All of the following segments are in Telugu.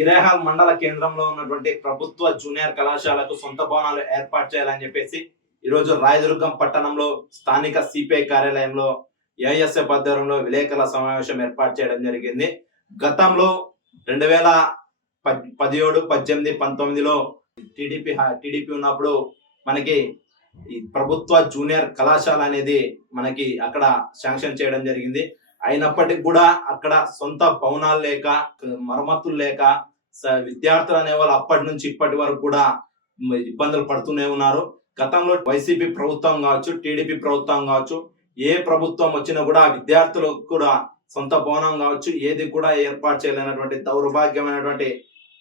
ఇరేహాల్ మండల కేంద్రంలో ఉన్నటువంటి ప్రభుత్వ జూనియర్ కళాశాలకు సొంత భవనాలు ఏర్పాటు చేయాలని చెప్పేసి ఈరోజు రాయదుర్గం పట్టణంలో స్థానిక సిపిఐ కార్యాలయంలో ఏఎస్ఎఫ్ ఆధ్వర్యంలో విలేకరుల సమావేశం ఏర్పాటు చేయడం జరిగింది. గతంలో రెండు వేల పద్- పదిహేడు పద్దెనిమిది పంతొమ్మిదిలో టీడీపీ టీడీపీ ఉన్నప్పుడు మనకి ఈ ప్రభుత్వ జూనియర్ కళాశాల అనేది మనకి అక్కడ శాంక్షన్ చేయడం జరిగింది. అయినప్పటికీ కూడా అక్కడ సొంత భవనాలు లేక మరమ్మతులు లేక విద్యార్థులు అనేవాళ్ళు అప్పటి నుంచి ఇప్పటి వరకు కూడా ఇబ్బందులు పడుతూనే ఉన్నారు. గతంలో వైసీపీ ప్రభుత్వం కావచ్చు టీడీపీ ప్రభుత్వం కావచ్చు ఏ ప్రభుత్వం వచ్చినా కూడా విద్యార్థులకు కూడా సొంత భవనం కావచ్చు ఏది కూడా ఏర్పాటు చేయలేనటువంటి దౌర్భాగ్యమైనటువంటి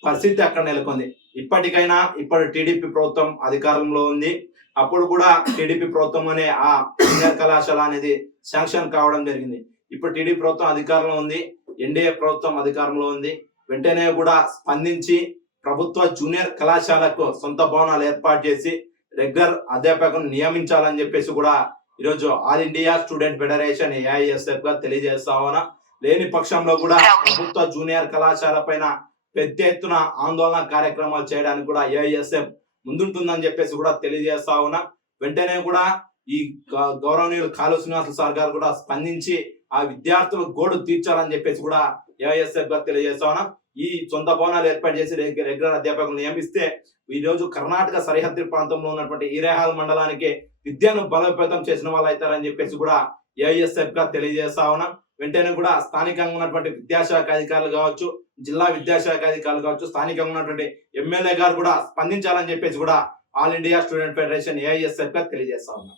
పరిస్థితి అక్కడ నెలకొంది. ఇప్పటికైనా ఇప్పుడు టీడీపీ ప్రభుత్వం అధికారంలో ఉంది. అప్పుడు కూడా టీడీపీ ప్రభుత్వం అనే ఆ జూనియర్ కళాశాల అనేది శాంక్షన్ కావడం జరిగింది. ఇప్పుడు టీడీపీ ప్రభుత్వం అధికారంలో ఉంది ఎన్డీఏ ప్రభుత్వం అధికారంలో ఉంది. వెంటనే కూడా స్పందించి ప్రభుత్వ జూనియర్ కళాశాలకు సొంత భవనాలు ఏర్పాటు చేసి రెగ్యులర్ అధ్యాపకులను నియమించాలని చెప్పేసి కూడా ఈరోజు ఆల్ ఇండియా స్టూడెంట్ ఫెడరేషన్ ఏఐఎస్ఎఫ్గా తెలియజేస్తా లేని పక్షంలో కూడా ప్రభుత్వ జూనియర్ కళాశాల పైన పెద్ద ఎత్తున ఆందోళన కార్యక్రమాలు చేయడానికి కూడా ఏఐఎస్ఎఫ్ ముందుంటుందని చెప్పేసి కూడా తెలియజేస్తా ఉన్నా. వెంటనే కూడా ఈ గ- గౌరవనీయులు కాలు శ్రీనివాసులు సార్ గారు కూడా స్పందించి ఆ విద్యార్థుల గోడు తీర్చాలని చెప్పేసి కూడా ఏఐఎస్ఎఫ్గా తెలియజేస్తా ఈ సొంత భవనాలు ఏర్పాటు చేసి రెగ్యులర్ అధ్యాపకులు నియమిస్తే ఈ రోజు కర్ణాటక సరిహద్దు ప్రాంతంలో ఉన్నటువంటి ఈరేహాల్ మండలానికి విద్యను బలోపేతం చేసిన వాళ్ళు అవుతారని చెప్పేసి కూడా ఏఐఎస్ఎఫ్గా తెలియజేస్తా ఉన్నాం. వెంటనే కూడా స్థానికంగా ఉన్నటువంటి విద్యాశాఖ అధికారులు కావచ్చు జిల్లా విద్యాశాఖ అధికారులు కావచ్చు స్థానికంగా ఉన్నటువంటి ఎమ్మెల్యే గారు కూడా స్పందించాలని చెప్పేసి కూడా ఆల్ ఇండియా స్టూడెంట్ ఫెడరేషన్ ఏఐఎస్ఎఫ్గా తెలియజేస్తా ఉన్నాం.